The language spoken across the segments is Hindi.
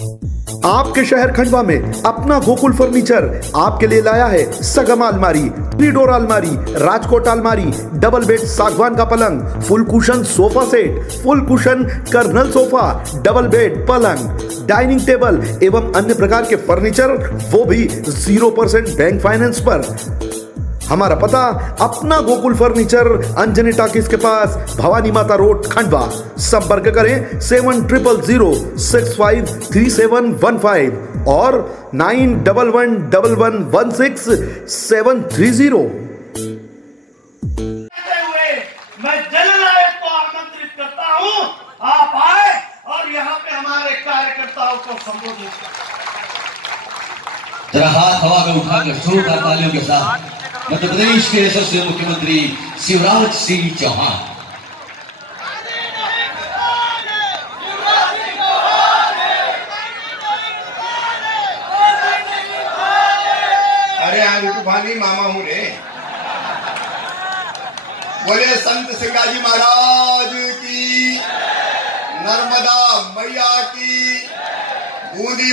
आपके शहर खंडवा में अपना गोकुल फर्नीचर आपके लिए लाया है सगम अलमारी, 3 डोर अलमारी, राजकोट अलमारी, डबल बेड सागवान का पलंग, full cushion sofa set, full cushion corner sofa, double bed पलंग, डाइनिंग टेबल एवं अन्य प्रकार के फर्नीचर, वो भी 0% बैंक फाइनेंस पर। हमारा पता अपना गोकुल फर्नीचर, अंजनी टाकिस के पास, भवानी माता रोड, खंडवा। संपर्क करें 7111653715 और 9111163730। मैं जननायक को आमंत्रित करता हूं, आप आए और यहाँ पे हमारे कार्यकर्ताओं को संबोधित करें। जरा हाथ हवा में उठाकर जोरदार तालियों के साथ मध्य प्रदेश के यशस्वी मुख्यमंत्री शिवराज सिंह चौहान। अरे आज तूफानी मामा हूं रे। बोले संत सिंगाजी महाराज की, नर्मदा मैया की, बूंदी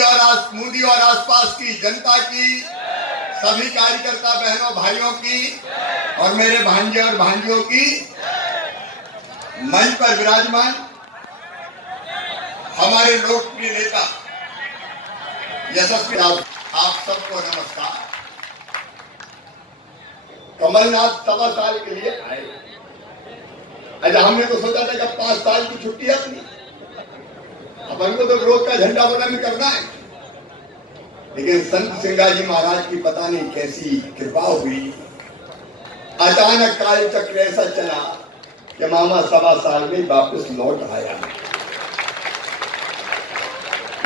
और आसपास की जनता की, सभी कार्यकर्ता बहनों भाइयों की और मेरे भांजे और भांजियों की, मंच पर विराजमान हमारे लोकप्रिय नेता यशस्वी, आप सबको नमस्कार। कमलनाथ 1.25 साल के लिए आए। अच्छा, हमने तो सोचा था कि 5 साल की छुट्टी है अपनी, अपन को तो विरोध का झंडा बुलंद करना है, लेकिन संत सिंगाजी महाराज की पता नहीं कैसी कृपा हुई, अचानक काल चक्र ऐसा चला कि मामा 1.25 साल में वापस लौट आया।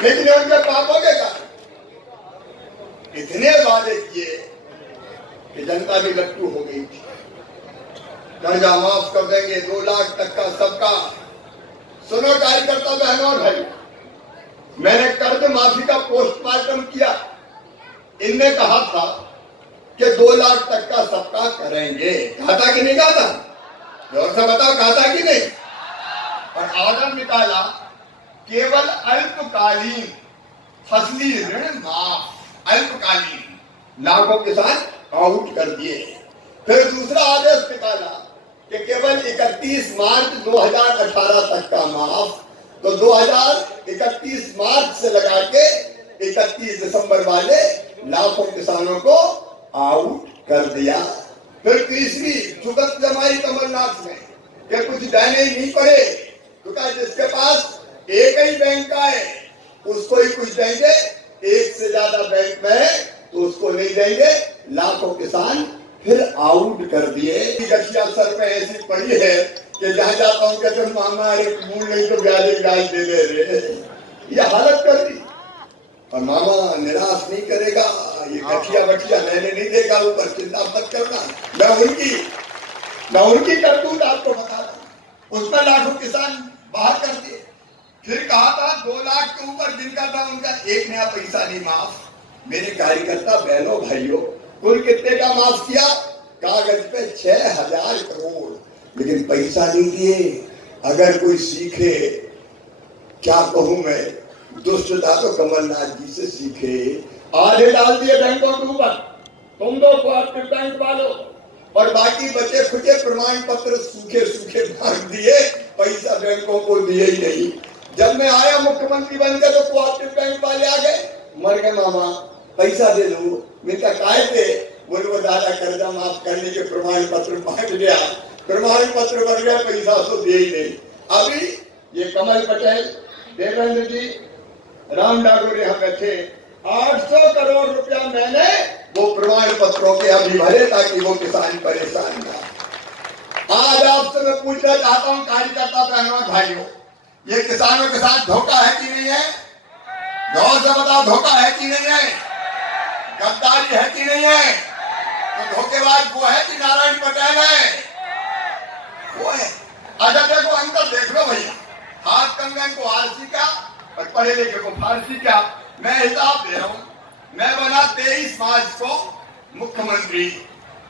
लेकिन उनके पापों के कारण इतने वादे किए कि जनता भी लट्टू हो गई थी। कर्जा माफ कर देंगे, 2 लाख तक का सबका। सुनो कार्यकर्ता बहनों और भाई, मैंने कर्ज माफी का पोस्टमार्टम किया। इनने कहा था कि 2 लाख तक का सबका करेंगे। कहा था कि नहीं कहा था? जोर से बताओ, कहा था कि नहीं? और आर्डर निकाला केवल अल्पकालीन फसली ऋण माफ, अल्पकालीन, लाखों किसान आउट कर दिए। फिर दूसरा आदेश निकाला कि केवल 31 मार्च 2018 तक का माफ, तो 2031 मार्च से लगा के 31 दिसंबर वाले लाखों किसानों को आउट कर दिया। फिर तीसरी चुकत जमाई कमलनाथ ने कि कुछ देने ही नहीं पड़े, क्योंकि जिसके पास एक ही बैंक का है उसको ही कुछ देंगे, एक से ज्यादा बैंक में है तो उसको नहीं देंगे। लाखों किसान फिर आउट कर दिए। गठिया सर में ऐसी पड़ी है कि जहां जाता हूं कहते मामा एक मूल नहीं तो ब्याज दे दे रहे, ये हालत कर दी। और मामा निराश नहीं करेगा, ये गठिया बठिया मैंने नहीं देगा, ऊपर चिंता मत करना, मैं उनकी करतूत आपको बता रहा हूं। उसमें लाखों किसान बाहर कर दिए। फिर कहा था 2 लाख के ऊपर जिनका था उनका 1 नया पैसा नहीं माफ। मेरे कार्यकर्ता बहनों भाइयों, कुल कितने का माफ किया? कागज पे 6000 करोड़, लेकिन पैसा नहीं दिए। अगर कोई सीखे, क्या कहूं मैं, दुष्टता तो कमलनाथ जी से सीखे। आधे डाल दिए बैंकों के ऊपर, तुम दो कोऑपरेटिव बैंक वालों, और बाकी बचे खुचे प्रमाण पत्र सूखे सूखे बांट दिए, पैसा बैंकों को दिए ही नहीं। जब मैं आया मुख्यमंत्री बनकर तो कोऑपरेटिव बैंक वाले आ गए, मर गए मामा, पैसा दे दो। मेरे काय थे, बोले वो दादा कर्जा माफ करने के प्रमाण पत्र बांट गया, प्रमाण पत्र बन गया, पैसा तो दे ही नहीं। अभी ये कमल पटेल, देवेंद्र जी, राम ठाकुर यहाँ बैठे, 800 करोड़ रुपया मैंने वो प्रमाण पत्रों के अभी भरे ताकि वो किसान परेशान ना। आज आपसे मैं पूछना चाहता हूँ कार्यकर्ता बहनों भाइयों, ये किसानों के साथ धोखा है कि नहीं है? गौर से बताओ, धोखा है कि नहीं है? गद्दारी है कि नहीं है? तो धोखेबाज वो है कि नारायण पटेल है? वो है। अच्छा देखो, अंतर देख लो भैया, हाथ कंगन को आरसी का और पढ़े लिखे को फारसी का। मैं हिसाब दे रहा हूं, मैं बना 23 मार्च को मुख्यमंत्री।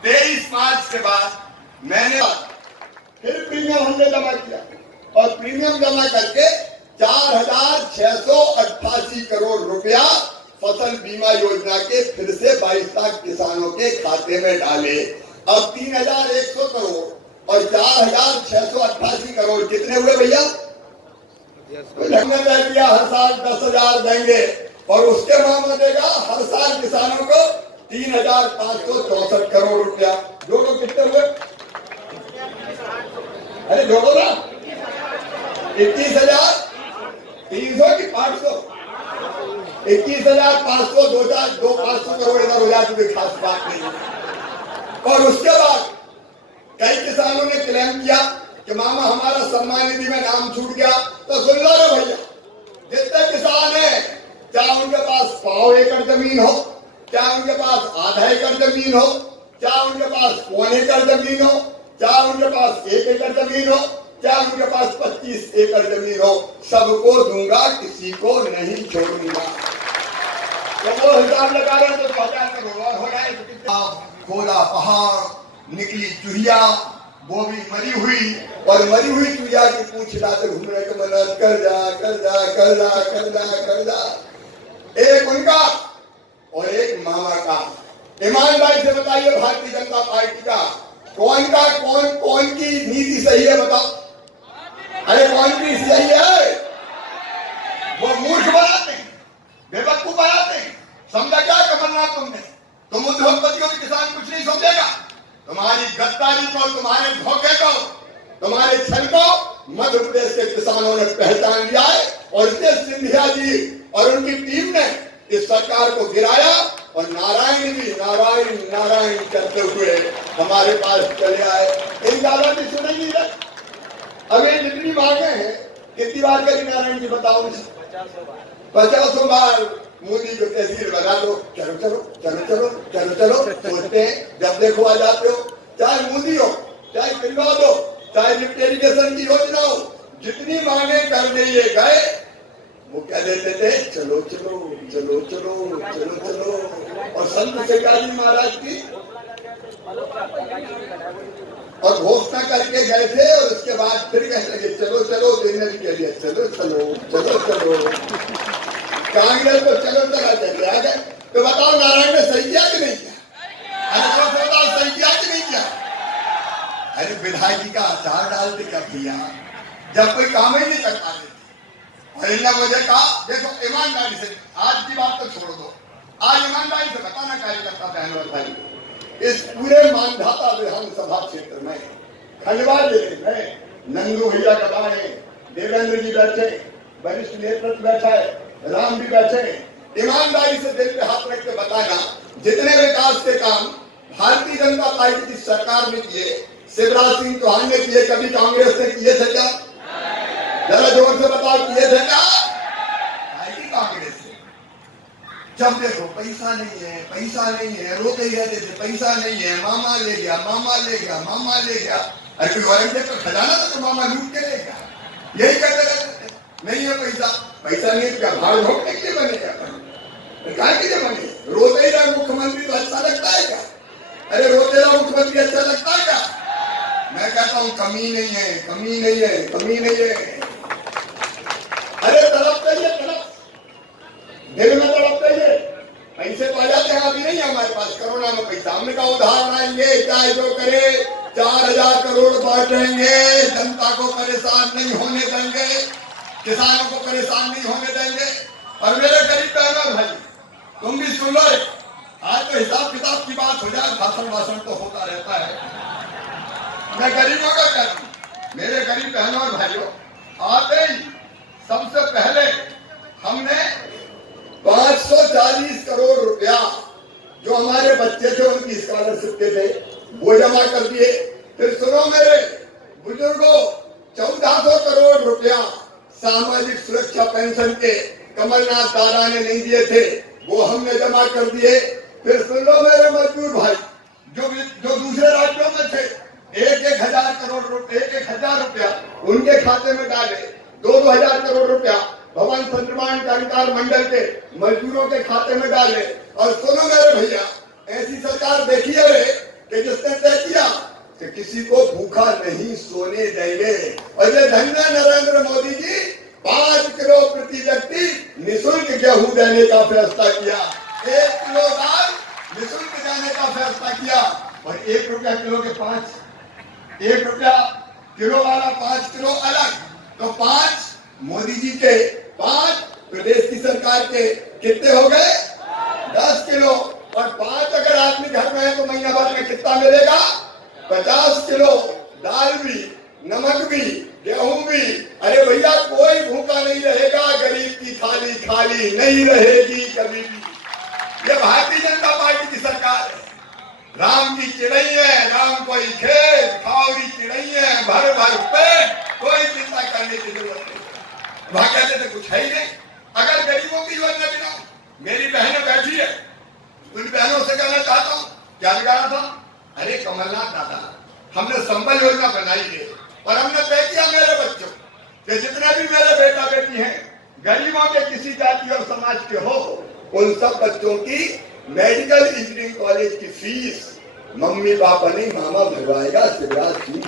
23 मार्च के बाद मैंने फिर प्रीमियम हमने जमा किया और प्रीमियम जमा करके 4,688 करोड़ रुपया फसल बीमा योजना के फिर से 22 लाख किसानों के खाते में डाले। अब 3,100 करोड़ और 4,688 करोड़ कितने हुए भैया? हमने तय किया हर साल 10,000 देंगे और उसके मामला देगा हर साल किसानों को 3,564 करोड़ रुपया। जोड़ो कितने हुए? अरे जोड़ो ना, 21,300 की 500, 21,500, 2,500 करोड़ इधर हो जाती कोई खास बात नहीं। और उसके बाद कई किसानों ने क्लेम किया कि मामा हमारा सम्मान निधि में नाम छूट गया। तो सुन लो रे भैया, जितने किसान हैं, चाहे उनके पास 100 एकड़ जमीन हो, चाहे उनके पास आधा एकड़ जमीन हो, चाहे उनके पास 1 एकड़ जमीन हो, चाहे उनके पास 1 एकड़ जमीन हो, चाहे उनके पास 25 एकड़ जमीन हो, सबको दूंगा, किसी को नहीं छोड़ूंगा। तो वो हिसाब लगा रहे तो 50 करोड़ हो जाए तो कितना? खोदा पहाड़, निकली चुहिया, वो भी मरी हुई, और मरी हुई चुहिया की पूछ लाते घूमने के मन कर जा कर जा कर जा कर जा कर जा। एक उनका और एक मामा का। ईमानदारी से बताइए भारतीय जनता पार्टी का कौन की नीति सही है बताओ? अरे कौन की सही है? वो मूर्ख बनाते हैं, बेवकूफ बनाते हैं। समझा क्या कमलनाथ तुमने? तुम उद्योगपतियों के किसान कुछ नहीं समझेगा। तुम्हारी गद्दारी को, तुम्हारे धोखे को, तुम्हारे छल को मध्य प्रदेश के किसानों ने पहचान लिया है और इसलिए सिंधिया जी और उनकी टीम ने इस सरकार को गिराया और नारायण भी नारायण नारायण करते हुए हमारे पास चले आए। इन ज्यादा भी सुनेंगी ना? अब ये जितनी मांगे हैं कितनी बार करी नारायण जी बताओ? 50 बार मोदी को तहसील बना दो, चलो चलो चलो चलो चलो चलो सोचते हैं, जब देखो आ जाते हो। चाहे मोदी हो, चाहे पिलवा दो, चाहे लिफ्ट इरिगेशन की योजना हो, जितनी मांगे करने ये गए वो कह देते थे चलो चलो चलो चलो चलो चलो। और संत शेखाजी महाराज की और घोषणा करके गए थे और उसके बाद फिर कहने लगे चलो चलो देने के लिए चलो चलो चलो चलो। कांग्रेस को चलो चला चले आ गए। तो बताओ नारायण ने सही किया कि नहीं किया? अरे बताओ सही किया कि नहीं किया? अरे विधायकी का अचार डालते क्या भैया, जब कोई काम ही नहीं कर पाते। और इन्होंने मुझे कहा देखो ईमानदारी से, आज की बात तो छोड़ दो, आज ईमानदारी से बताना कार्यकर्ता बहन और भाई, इस पूरे मानधाता विधानसभा क्षेत्र में खंडवा जिले में नंदू भैया कबाड़े, देवेंद्र जी बैठे, वरिष्ठ नेतृत्व बैठा है, राम भी बैठे। ईमानदारी से दिल पे हाथ रख के बताना जितने विकास के काम भारतीय जनता पार्टी की सरकार ने किए, शिवराज सिंह चौहान ने किए, कभी कांग्रेस ने किए थे क्या? जरा जोर से बताओ किए थे क्या? कांग्रेस से जब देखो पैसा नहीं है, पैसा नहीं है, रोते ही रहते थे पैसा नहीं है, मामा ले गया मामा ले गया मामा ले गया। अरे कोई वारंटी तो खजाना था तो मामा लूट के ले गया, यही कहते रहते थे। नहीं है पैसा, पैसा नहीं क्या भाड़ भोगने के लिए बने क्या? कहा के लिए बने? रोते ही रहा मुख्यमंत्री तो अच्छा लगता है क्या? अरे रोते रहा मुख्यमंत्री अच्छा लगता है क्या? मैं कहता हूँ कमी नहीं है, कमी नहीं है, कमी नहीं है। अरे तड़पते ही तड़प, दिल में तड़पते ही पैसे पा जाते हैं। अभी नहीं है हमारे पास कोरोना में पैसा, हमने कहा उधार लाएंगे, चाहे जो करे, 4,000 करोड़ बांटेंगे, जनता को परेशान नहीं होने देंगे, किसानों को परेशान नहीं होने देंगे। और मेरे गरीब बहनों भाई तुम भी सुन लो, आज तो हिसाब किताब की बात हो जाए, भाषण तो होता रहता है। मैं गरीबों का कहता हूं, मेरे गरीब बहनों और भाइयों, आते ही सबसे पहले हमने 540 करोड़ रुपया जो हमारे बच्चे थे उनकी स्कॉलरशिप के थे वो जमा कर दिए। फिर सुनो मेरे बुजुर्गों, 1400 करोड़ रुपया सामाजिक सुरक्षा पेंशन के कमलनाथ दादा ने नहीं दिए थे, वो हमने जमा कर दिए। फिर सुन लो मेरे मजदूर भाई, जो दूसरे राज्यों में थे, 1,000 करोड़ रुपया, 1,000 रुपया उनके खाते में डाले, 2,000 करोड़ रुपया भवन निर्माण कर्मकार मंडल के मजदूरों के खाते में डाले। और सुनो मेरे भैया, ऐसी सरकार देखी है रे कि जिसने तय किया कि किसी को भूखा नहीं सोने देंगे। और ये धन्य नरेंद्र मोदी जी 5 किलो प्रति व्यक्ति निःशुल्क गेहूं देने का फैसला किया, 1 किलो दाल निःशुल्क देने का फैसला किया और 1 रुपया किलो के 5, 1 रुपया किलो वाला 5 किलो अलग। तो 5 मोदी जी के, 5 प्रदेश की सरकार के कितने हो गए? 10 किलो। और 5 अगर आदमी घर में है तो महीना भर में कितना मिलेगा? 50 किलो। दाल भी, नमक भी, गेहूं भी। अरे भैया कोई भूखा नहीं रहेगा, गरीब की थाली खाली नहीं रहेगी कभी भी। ये भारतीय जनता पार्टी की सरकार है। राम की चिड़ई है, राम कोई खेत, खाओगी चिड़ई है, भर भर पेट, कोई चिंता करने की जरूरत नहीं। वहां कहते थे कुछ है ही नहीं। अगर गरीबों की योजना बिना, मेरी बहनें बैठी है, उन बहनों से कहना चाहता हूँ, क्या बिगाड़ा था? अरे कमलनाथ दादा, हमने संबल योजना बनाई है और हमने तय किया मेरे बच्चों कि जितने भी मेरे बेटा बेटी हैं, गरीबों के किसी जाति और समाज के हो, उन सब बच्चों की मेडिकल इंजीनियरिंग कॉलेज की फीस मम्मी पापा नहीं मामा भरवाएगा, शिवराज सिंह।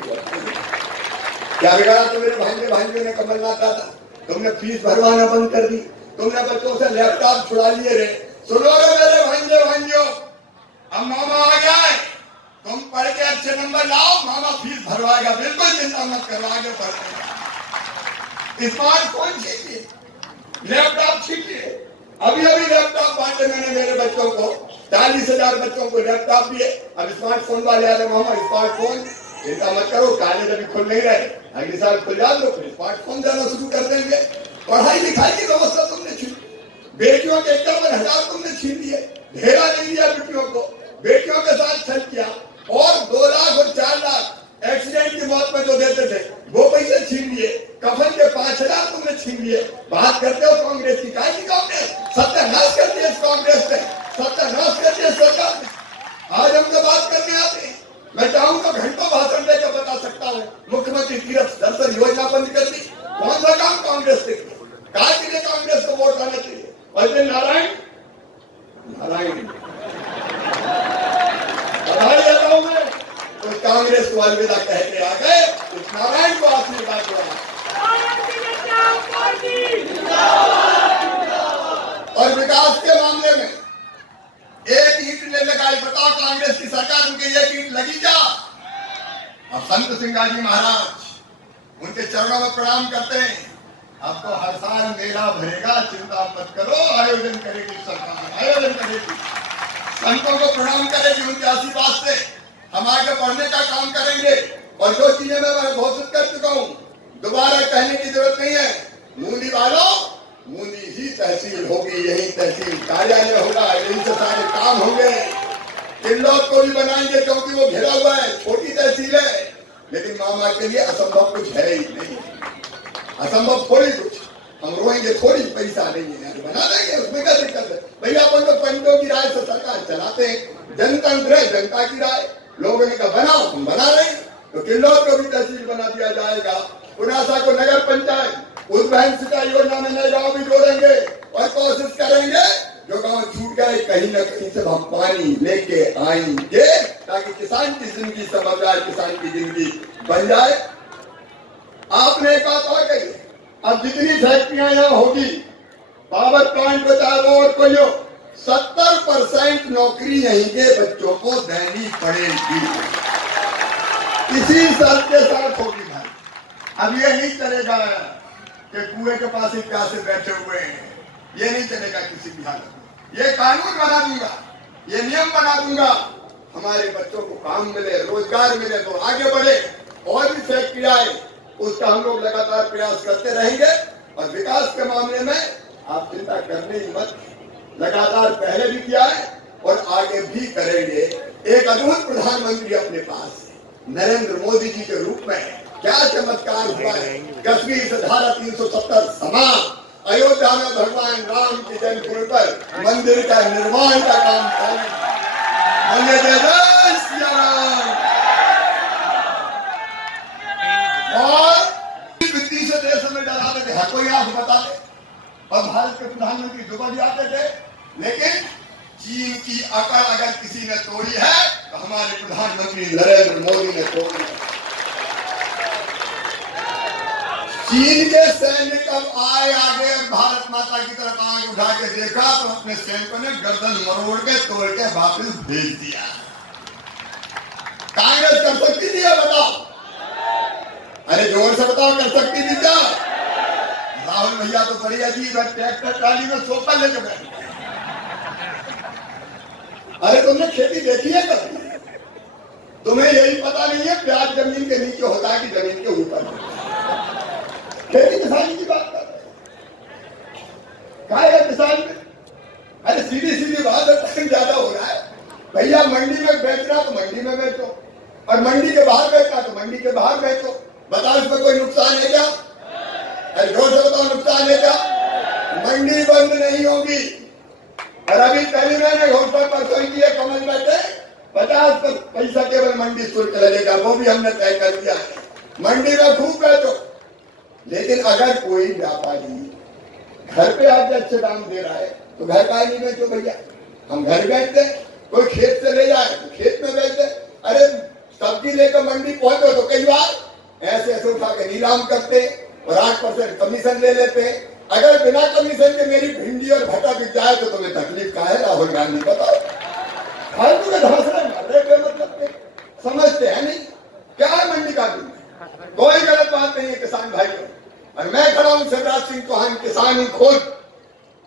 क्या बिगाड़ा तो मेरे भांजे ने कमलनाथ दादा? तुमने फीस भरवाना बंद कर दी, तुमने बच्चों से लैपटॉप छुड़ा लिए रे। सुनो रे मेरे भांजियों, अब मामा आ गया है, तुम पढ़ के अच्छे नंबर लाओ, मामा फीस भरवाएगा, बिल्कुल चिंता मत करो, आगे बढ़ते। स्मार्टफोन छीनिए, लैपटॉप छीनिए। अभी लैपटॉप बांटे मैंने मेरे बच्चों को, 40,000 बच्चों को लैपटॉप दिए। अब स्मार्टफोन वाले आ रहे, मामा स्मार्टफोन, चिंता मत करो, कॉलेज अभी खुल नहीं रहे, अगले साल खुल जाओ तो फिर स्मार्टफोन देना शुरू कर देंगे। पढ़ाई लिखाई की व्यवस्था तुमने छीन, बेटियों के 51,000 तुमने छीन लिए, ढेरा नहीं दिया बेटियों को, बेटियों के साथ छल किया। और 2 लाख और 4 लाख एक्सीडेंट की मौत में जो देते थे वो पैसे छीन लिए। कफन के 5,000 तुमने छीन लिए। बात करते हो कांग्रेस की, काय की कांग्रेस? सत्यानाश कर दिया इस कांग्रेस ने, सत्यानाश कर दिया सरकार ने। आज हमसे बात करने आते हैं, मैं चाहूँ तो घंटों भाषण देकर बता सकता हूँ। मुख्यमंत्री तीर्थ दर्शन योजना बंद कर दी, कौन सा काम कांग्रेस ने किया? काय के लिए कांग्रेस को वोट आना चाहिए? और नारायण बधाई देता हूं मैं, उस कांग्रेस को अलविदा कहते आ गए, उस नारायण को आशीर्वाद दिया। और विकास के मामले में एक ईंट ने लगाई, बताओ कांग्रेस की सरकार उनकी एक ईंट लगी क्या? अब संत सिंह जी महाराज उनके चरणों में प्रणाम करते हैं। अब तो हर साल मेला भरेगा, चिंता मत करो, आयोजन करेगी सरकार, आयोजन करेगी, संतों को प्रणाम करेगी, उनके आशीर्वाद से हम आगे बढ़ने का काम करेंगे। और जो चीजें मैं घोषित कर चुका हूँ, दोबारा कहने की जरूरत नहीं है। मूंदी वालों, मूंदी ही तहसील होगी, यही तहसील कार्यालय होगा, यही से सारे काम होंगे। किल्लौत को भी बनाएंगे क्योंकि वो घिरा हुआ है, छोटी तहसील है, लेकिन मामा के लिए असंभव कुछ है ही नहीं, असंभव थोड़ी कुछ। हम रोएंगे थोड़ी, पैसा नहीं है, बना देंगे, उसमें क्या दिक्कत है? भैया अपन लोग पंडितों की राय से सरकार चलाते हैं, जनतंत्र है, जनता की राय, लोगों ने कहा बनाओ, हम बना रहे हैं। तो किल्लौत को भी तहसील बना दिया जाएगा, पुनासा को नगर पंचायत, उद्वहन सिंचाई योजना में नए गाँव भी जोड़ेंगे और कोशिश करेंगे जो गाँव छूट गए कहीं न कहीं से हम पानी लेके आएंगे, ताकि किसान की जिंदगी समझ जाए, किसान की जिंदगी बन जाए। आपने एक बात और कही, अब जितनी फैक्ट्रियां यहाँ होगी, पावर प्लांट बचाओ और कोई हो, 70% नौकरी यहीं के बच्चों को देनी पड़ेगी, इसी शर्त के साथ होगी भाई। अब ये नहीं चलेगा कि कुएं के पास ही प्यासे बैठे हुए हैं, ये नहीं चलेगा किसी भी हालत में। ये कानून बना दूंगा, ये नियम बना दूंगा, हमारे बच्चों को काम मिले, रोजगार मिले तो आगे बढ़े। और भी फैक्ट्रियां आए, उसका हम लोग लगातार प्रयास करते रहेंगे। और विकास के मामले में आप चिंता करने ही मत, लगातार पहले भी किया है और आगे भी करेंगे। एक अद्भुत प्रधानमंत्री अपने पास नरेंद्र मोदी जी के रूप में क्या चमत्कार हुआ है। कश्मीर से धारा 370 समाप्त, अयोध्या में भगवान राम की जन्मभूमि पर मंदिर का निर्माण का काम बोले जय श्री राम। और वित्तीय से देश में डराते थे, हर कोई आपको बताते, और भारत के प्रधानमंत्री दुबई आते थे, लेकिन चीन की अकड़ अगर किसी ने तोड़ी है तो हमारे प्रधानमंत्री नरेंद्र मोदी ने तोड़ी है। चीन के सैनिक अब आए आगे और भारत माता की तरफ आंख उठा के देखा तो अपने सैनिकों ने गर्दन मरोड़ के तोड़ के वापस भेज दिया। कांग्रेस कर सकती थी या बताओ? अरे जोर से बताओ, कर सकती थी क्या? राहुल भैया तो बड़ी अजीब है, ट्रैक्टर ट्राली में सोफा लेके बैठे। अरे तुमने खेती देखी है कभी? तुम्हें यही पता नहीं है प्याज जमीन के नीचे होता है कि जमीन के ऊपर? खेती किसानी की बात कर रहे हैं, क्या है किसान में? अरे सीधी सीधी बात है, टाइम ज्यादा हो रहा है भैया। मंडी में बेचना तो मंडी में बेचो, और मंडी के बाहर बेचना तो मंडी के बाहर बेचो। बताओ इसमें कोई नुकसान है क्या? अरे जोर से बताओ, नुकसान है क्या? मंडी बंद नहीं होगी। और अभी पहले मैंने घोषणा परसों की है, कमल बैठे 50 पैसा केवल मंडी शुल्क लगेगा, वो भी हमने तय कर दिया है। मंडी में खूब बेचो, लेकिन अगर कोई व्यापारी घर पे आके अच्छे दाम दे रहा है तो घर का नहीं बेचो भैया। हम घर बेचते, कोई खेत से ले जाए तो खेत में बेचते। अरे सब्जी लेकर मंडी पहुंचो तो कई बार ऐसे ऐसे उठा के नीलाम करते और 8% कमीशन ले लेते। अगर बिना कमीशन के मेरी भिंडी और भट्टा बिक जाए तो तुम्हें तकलीफ क्या है? राहुल गांधी बताओ। फालतू के ढांसले मतलब के समझते हैं नहीं क्या है मंडी का दिन। कोई गलत बात नहीं है किसान भाई को, और मैं खड़ा हूं शिवराज सिंह चौहान, किसान हूं खुद।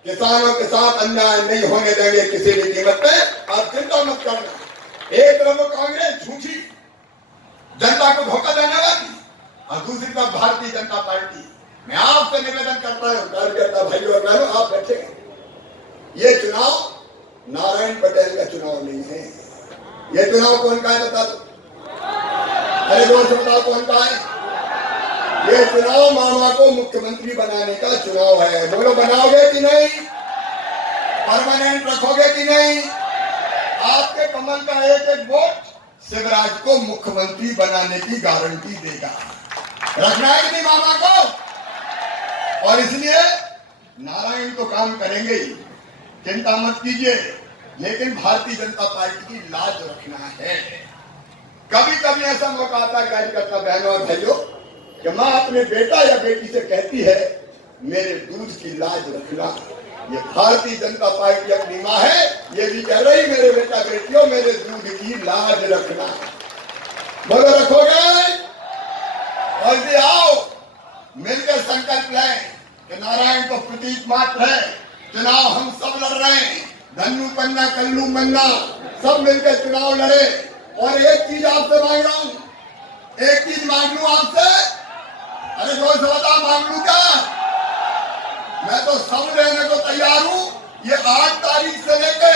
किसानों के साथ अन्याय नहीं होने देंगे किसी भी कीमत पे। आप चिंता मत करना। एक तरफ कांग्रेस झूठी जनता को धोखा देने वाली, और दूसरी तरफ भारतीय जनता पार्टी। मैं आपसे निवेदन करता हूं, कार्यकर्ता भाइयों और बहनों, आप बैठे, ये चुनाव नारायण पटेल का चुनाव नहीं है। ये चुनाव कौन का है बता दो? अरे जोर से बताओ, कौन का है? ये चुनाव मामा को मुख्यमंत्री बनाने का चुनाव है। बोलो, बनाओगे कि नहीं? परमानेंट रखोगे कि नहीं? आपके कमल का एक एक वोट शिवराज को मुख्यमंत्री बनाने की गारंटी देगा। रखना है कि नहीं मामा को? और इसलिए नारायण तो काम करेंगे ही, चिंता मत कीजिए, लेकिन भारतीय जनता पार्टी की लाज रखना है। कभी कभी ऐसा मौका आता है कार्यकर्ता बहनों और भाइयों कि मां अपने बेटा या बेटी से कहती है मेरे दूध की लाज रखना। ये भारतीय जनता पार्टी अपनी मां है, ये भी कह रही मेरे बेटा बेटियों मेरे दूध की लाज रखना। बोलो, रखोगे? और भी आओ मिलकर संकल्प लें कि नारायण तो प्रतीक मात्र है। चुनाव हम सब लड़ रहे हैं, धन्नू पन्ना कल्लू मन्ना सब मिलकर चुनाव लड़े। और एक चीज आपसे मांग रहा हूं, एक चीज मांग लू आपसे। अरे जोर से बता, मांग लू क्या? मैं तो सब रहने को तैयार हूं। ये 8 तारीख से लेके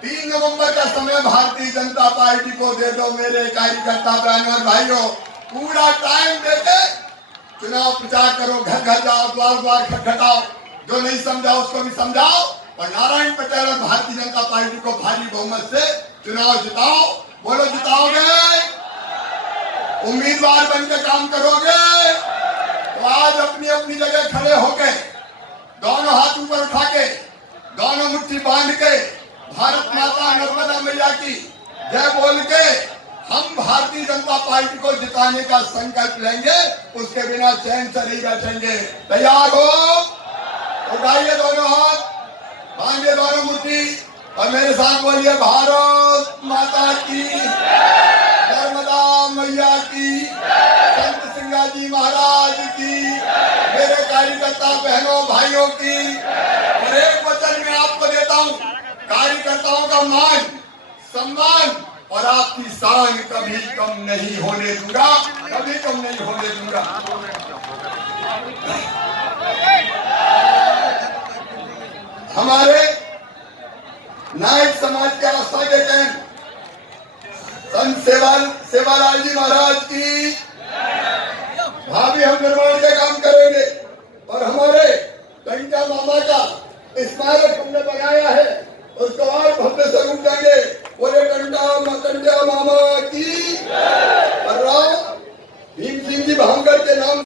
3 नवंबर का समय भारतीय जनता पार्टी को दे दो मेरे कार्यकर्ता बहनों और भाइयों। पूरा टाइम देके चुनाव प्रचार करो, घर घर जाओ, द्वार द्वार खटखटाओ, जो नहीं समझा उसको भी समझाओ, और नारायण पटेल और भारतीय जनता पार्टी को भारी बहुमत से चुनाव जिताओ। बोलो, जिताओगे? उम्मीदवार बनकर काम करोगे? तो आज अपनी अपनी जगह खड़े होके दोनों हाथ ऊपर उठा के दोनों मुट्ठी बांध के भारत माता नर्मदा मैया की जय बोल के हम भारतीय जनता पार्टी को जिताने का संकल्प लेंगे। उसके बिना चैन से नहीं बैठेंगे। तैयार हो? उठाइए दोनों हाथ, बांधिए दोनों मुट्ठी और मेरे साथ बोलिए भारत माता की, नर्मदा मैया की, संत सिंगा जी महाराज की, मेरे कार्यकर्ता बहनों भाइयों की। और एक वचन मैं आपको देता हूं, कार्यकर्ताओं का मान सम्मान और आपकी शान कभी कम नहीं होने दूंगा, कभी कम नहीं होने दूंगा। हमारे नायक समाज के आस्था के कैन संत सेवालाल जी महाराज की भाभी हम निर्माण का काम करेंगे। और हमारे कंटा मामा का स्मारक हमने बनाया है, उसको और भव्य स्वरूप देंगे। बोले कंटा मामा की। और राव भीम सिंह जी भांगड़ के नाम